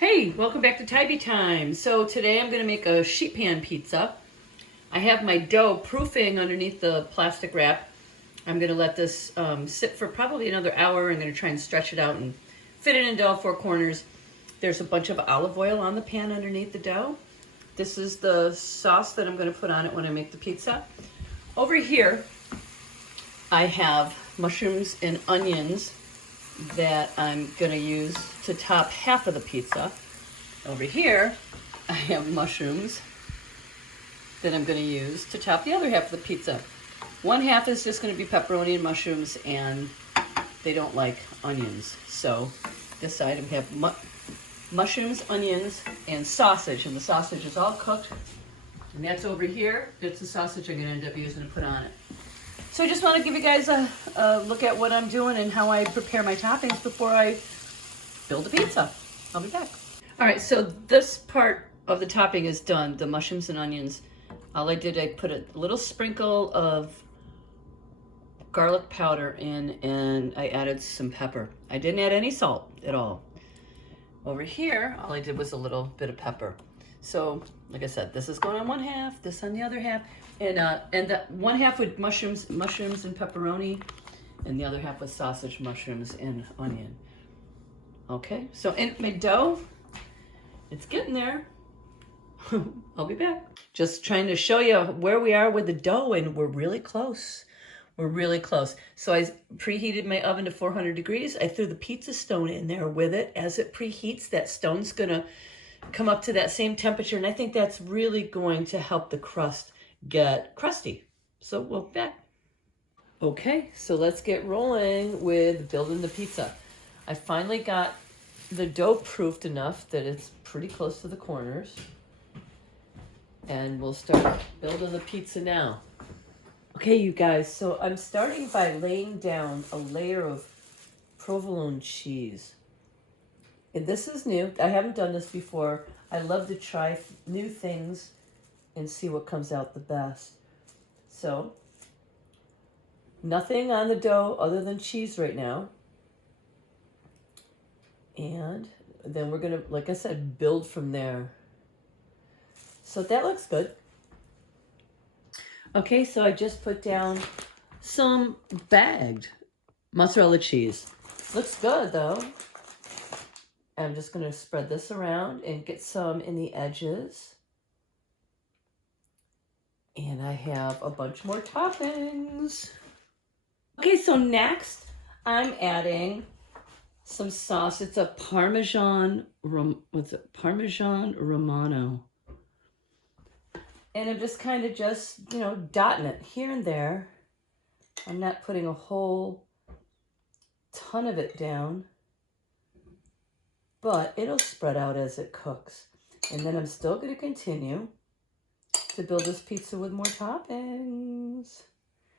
Hey, welcome back to Tybee Time. So today I'm going to make a sheet pan pizza. I have my dough proofing underneath the plastic wrap. I'm going to let this sit for probably another hour. I'm going to try and stretch it out and fit it into all four corners. There's a bunch of olive oil on the pan underneath the dough. This is the sauce that I'm going to put on it when I make the pizza. Over here, I have mushrooms and onions that I'm going to use to top half of the pizza. Over here, I have mushrooms that I'm going to use to top the other half of the pizza. One half is just going to be pepperoni and mushrooms, and they don't like onions. So this side we have mushrooms, onions, and sausage, and the sausage is all cooked. And that's over here. It's the sausage I'm going to end up using to put on it. So I just want to give you guys a look at what I'm doing and how I prepare my toppings before I build the pizza. I'll be back. All right, so this part of the topping is done, the mushrooms and onions. All I did, I put a little sprinkle of garlic powder in, and I added some pepper. I didn't add any salt at all. Over here, all I did was a little bit of pepper. So, like I said, this is going on one half, this on the other half, and that one half with mushrooms and pepperoni, and the other half with sausage, mushrooms, and onion. Okay, so in my dough, it's getting there. I'll be back. Just trying to show you where we are with the dough, and we're really close. We're really close. So I preheated my oven to 400 degrees. I threw the pizza stone in there with it. As it preheats, that stone's gonna come up to that same temperature, and I think that's really going to help the crust get crusty. So we'll be back. Okay, so let's get rolling with building the pizza. I finally got the dough proofed enough that it's pretty close to the corners. And we'll start building the pizza now. Okay, you guys, so I'm starting by laying down a layer of provolone cheese. And this is new. I haven't done this before. I love to try new things and see what comes out the best. So, nothing on the dough other than cheese right now. And then we're going to, like I said, build from there. So that looks good. Okay, so I just put down some bagged mozzarella cheese. Looks good though. I'm just going to spread this around and get some in the edges. And I have a bunch more toppings. Okay, so next I'm adding some sauce. It's a Parmesan Romano. And I'm just kind of dotting it here and there. I'm not putting a whole ton of it down, but it'll spread out as it cooks. And then I'm still going to continue to build this pizza with more toppings.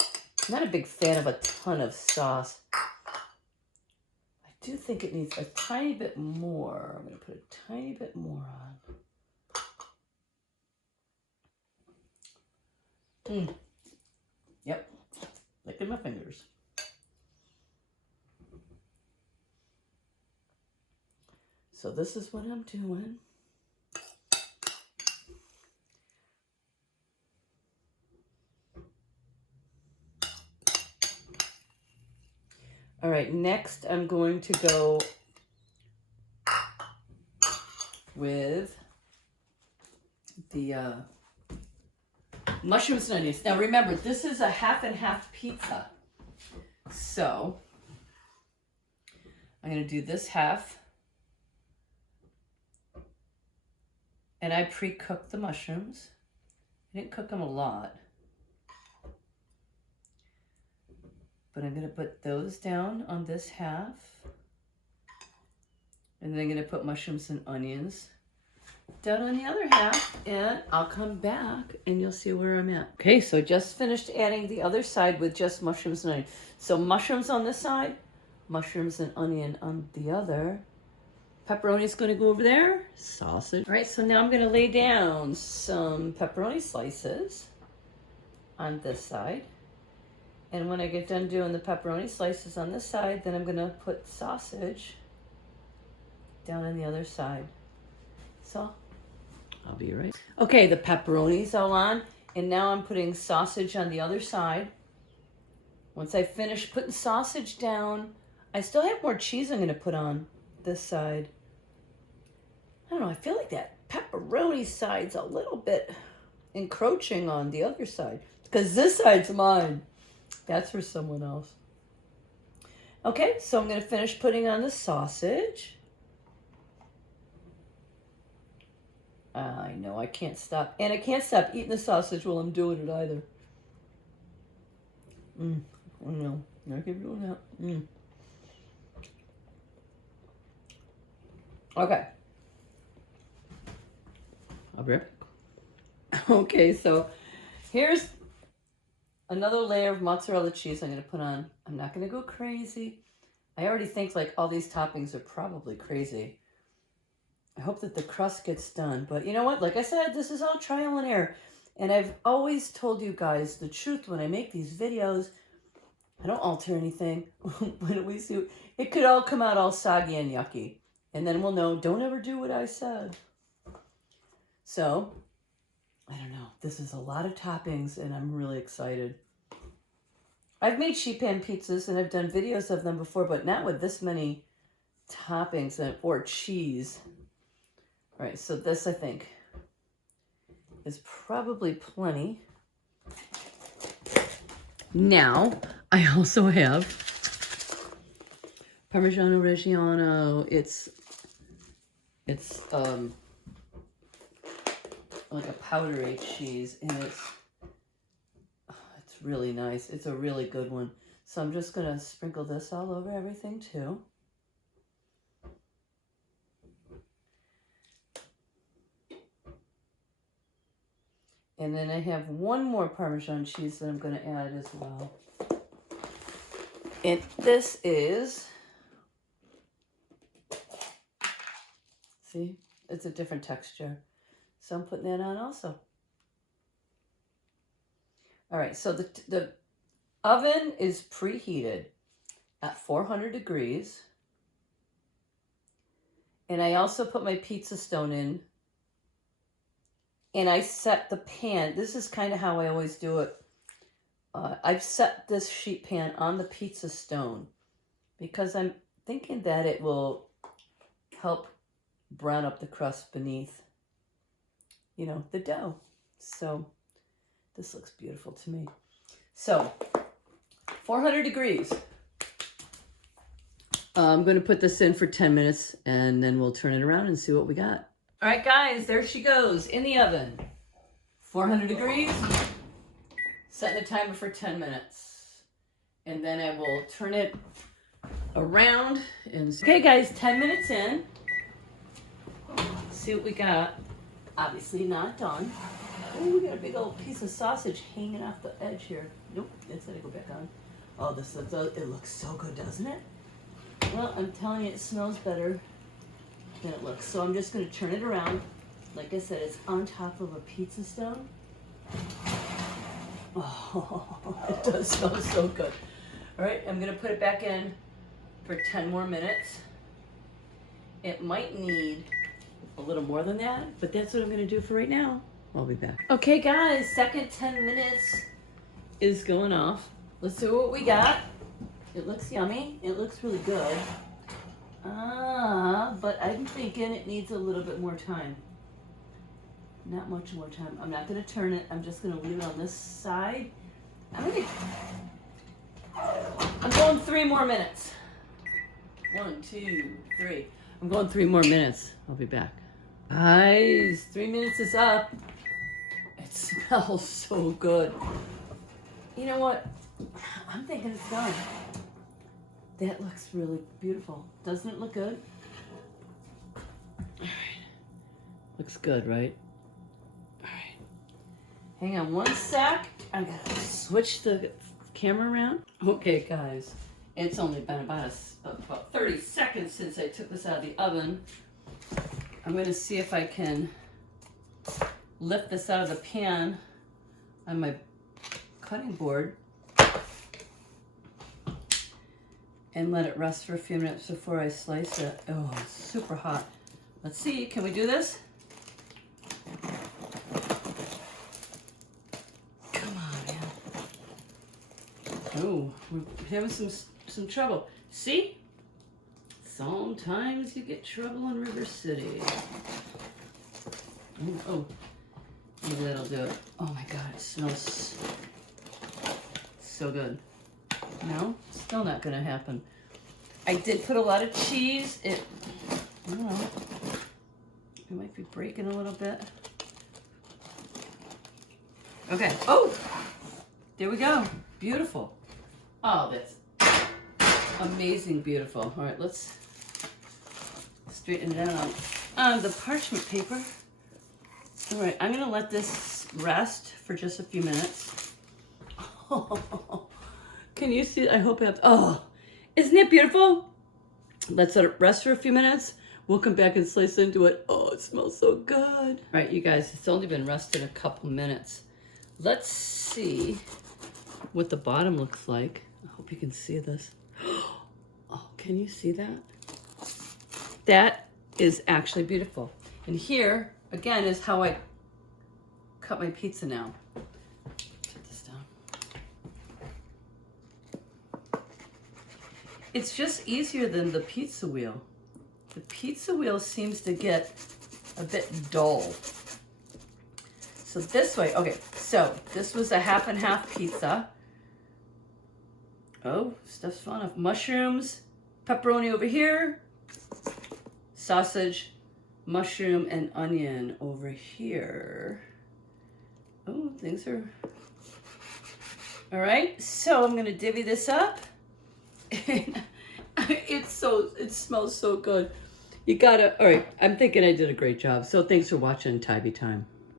I'm not a big fan of a ton of sauce. I do think it needs a tiny bit more. I'm going to put a tiny bit more on. Yep, licking my fingers. So this is what I'm doing. All right, next I'm going to go with the mushrooms and onions. Now remember, this is a half and half pizza. So I'm going to do this half. And I pre-cooked the mushrooms. I didn't cook them a lot. But I'm going to put those down on this half. And then I'm going to put mushrooms and onions down on the other half, and I'll come back and you'll see where I'm at. Okay, so just finished adding the other side with just mushrooms and onion. So mushrooms on this side, mushrooms and onion on the other. Pepperoni is going to go over there. Sausage. All right, so now I'm going to lay down some pepperoni slices on this side. And when I get done doing the pepperoni slices on this side, then I'm going to put sausage down on the other side. So I'll be right. Okay, the pepperoni's all on, and now I'm putting sausage on the other side. Once I finish putting sausage down, I still have more cheese I'm going to put on this side. I don't know, I feel like that pepperoni side's a little bit encroaching on the other side because this side's mine. That's for someone else. Okay, so I'm going to finish putting on the sausage. I know I can't stop. And I can't stop eating the sausage while I'm doing it either. I know. I keep doing that. Okay. I'll be right back. Okay, so here's another layer of mozzarella cheese I'm going to put on. I'm not going to go crazy. I already think like all these toppings are probably crazy. I hope that the crust gets done. But you know what? Like I said, this is all trial and error. And I've always told you guys the truth when I make these videos. I don't alter anything. When we see it could all come out all soggy and yucky. And then we'll know, don't ever do what I said. So, I don't know. This is a lot of toppings and I'm really excited. I've made sheet pan pizzas and I've done videos of them before, but not with this many toppings or cheese. All right, so this I think is probably plenty. Now, I also have Parmigiano Reggiano. It's like a powdery cheese, and it's really nice. It's a really good one. So I'm just gonna sprinkle this all over everything too. And then I have one more Parmesan cheese that I'm going to add as well. And this is, see, it's a different texture. So I'm putting that on also. All right, so the oven is preheated at 400 degrees. And I also put my pizza stone in. And I set the pan. This is kind of how I always do it. I've set this sheet pan on the pizza stone because I'm thinking that it will help brown up the crust beneath, you know, the dough. So this looks beautiful to me. So 400 degrees. I'm going to put this in for 10 minutes and then we'll turn it around and see what we got. All right, guys, there she goes in the oven. 400 degrees. Set the timer for 10 minutes. And then I will turn it around. And okay, guys, 10 minutes in. See what we got. Obviously not done. Oh, we got a big old piece of sausage hanging off the edge here. Nope, that's gonna go back on. Oh, it looks so good, doesn't it? Well, I'm telling you, it smells better than it looks. So I'm just going to turn it around. Like I said, it's on top of a pizza stone. Oh, it does smell so good. All right, I'm going to put it back in for 10 more minutes. It might need a little more than that, but that's what I'm going to do for right now. I'll be back. Okay, guys, second 10 minutes is going off. Let's see what we got. It looks yummy. It looks really good. But I'm thinking it needs a little bit more time. Not much more time. I'm not going to turn it. I'm just going to leave it on this side. I'm going 3 more minutes. 1, 2, 3. I'm going 3 more minutes. I'll be back. Guys, 3 minutes is up. It smells so good. You know what? I'm thinking it's done. That looks really beautiful. Doesn't it look good? All right. Looks good, right? All right. Hang on one sec. I gotta switch the camera around. Okay, guys. It's only been about 30 seconds since I took this out of the oven. I'm gonna see if I can lift this out of the pan on my cutting board and let it rest for a few minutes before I slice it. Oh, it's super hot. Let's see, can we do this? We're having some trouble. See? Sometimes you get trouble in River City. Oh, maybe that'll do it. Oh my God, it smells so good. No, still not gonna happen. I did put a lot of cheese. I don't know. It might be breaking a little bit. Okay. Oh, there we go. Beautiful. Oh, that's amazing, beautiful. All right, let's straighten it out on the parchment paper. All right, I'm gonna let this rest for just a few minutes. Oh, can you see? I hope it's, oh, isn't it beautiful? Let's let it rest for a few minutes. We'll come back and slice into it. Oh, it smells so good. All right, you guys, it's only been rested a couple minutes. Let's see what the bottom looks like. I hope you can see this. Oh, can you see that? That is actually beautiful. And here, again, is how I cut my pizza now. Put this down. It's just easier than the pizza wheel. The pizza wheel seems to get a bit dull. So this way, okay, so this was a half and half pizza. Oh, stuff's falling off. Mushrooms, pepperoni over here, sausage, mushroom, and onion over here. Oh, things are... All right, so I'm gonna divvy this up. It smells so good. You gotta, all right, I'm thinking I did a great job. So thanks for watching Tybee Time.